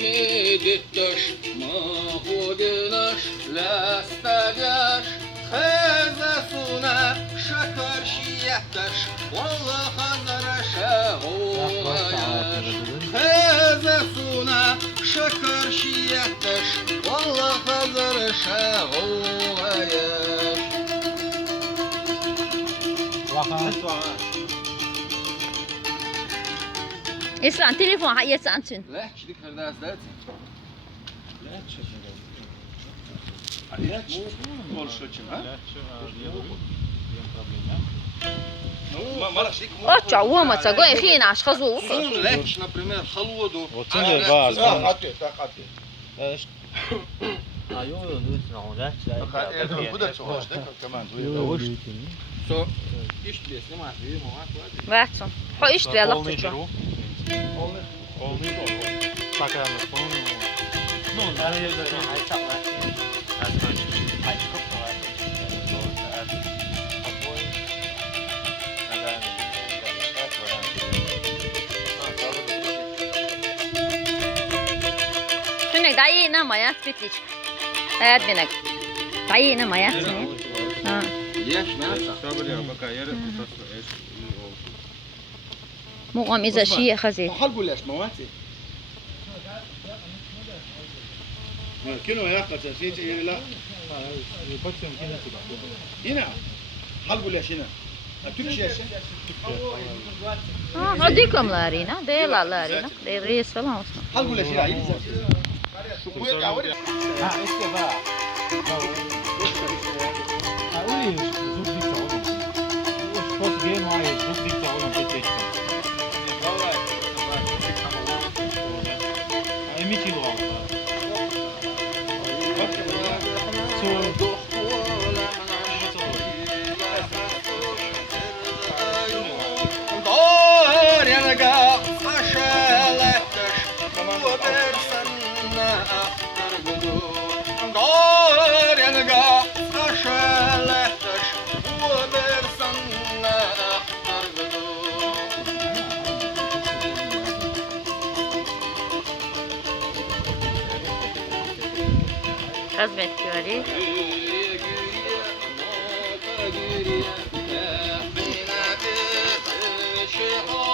ميدتش ما خودنش لاستجاش خزسونا شكر شيتش والله خزرشا هو ياش خزسونا شكر شيتش والله خزرشا هو ياش İslam telefon hayat sansın. لا شديك هرداس ذاتي Aliaç konuşuyor kim ha? Mara şdik Oh çavuma çagoy xina aşkazı. لاش например خلودو وتنزل بقى Takatıyor, takatıyor. Bu da çok hoş değil mi? Keman duyuyor. سو ايش بيسمع ما في ما Vaxtın. Ho işte ve Allah tutacağım. Şunu da yine mayat bitik. Hayat binek. Da yine mayat. Ha. ليش ما Muğam iza şiye xazi. حلبوا ليش مواتي كيلو يا اخي شيء لا هنا حلبوا ليش هنا Türk şişesi. Ha, hadi kamlarina, değerlerine. Değeriz falan olsun. Halbuki leşi ya. Şu bu ya var ya. Ha işte bak. Ha öyle zuk dik oğlum. Bu spot game var ya zuk dik oğlum peki. Emi kilo aldı. So دور يلقى عشالتش وبرسنا أخطر قدور دور يلقى عشالتش وبرسنا أخطر قدور Kazmet göri. شيخ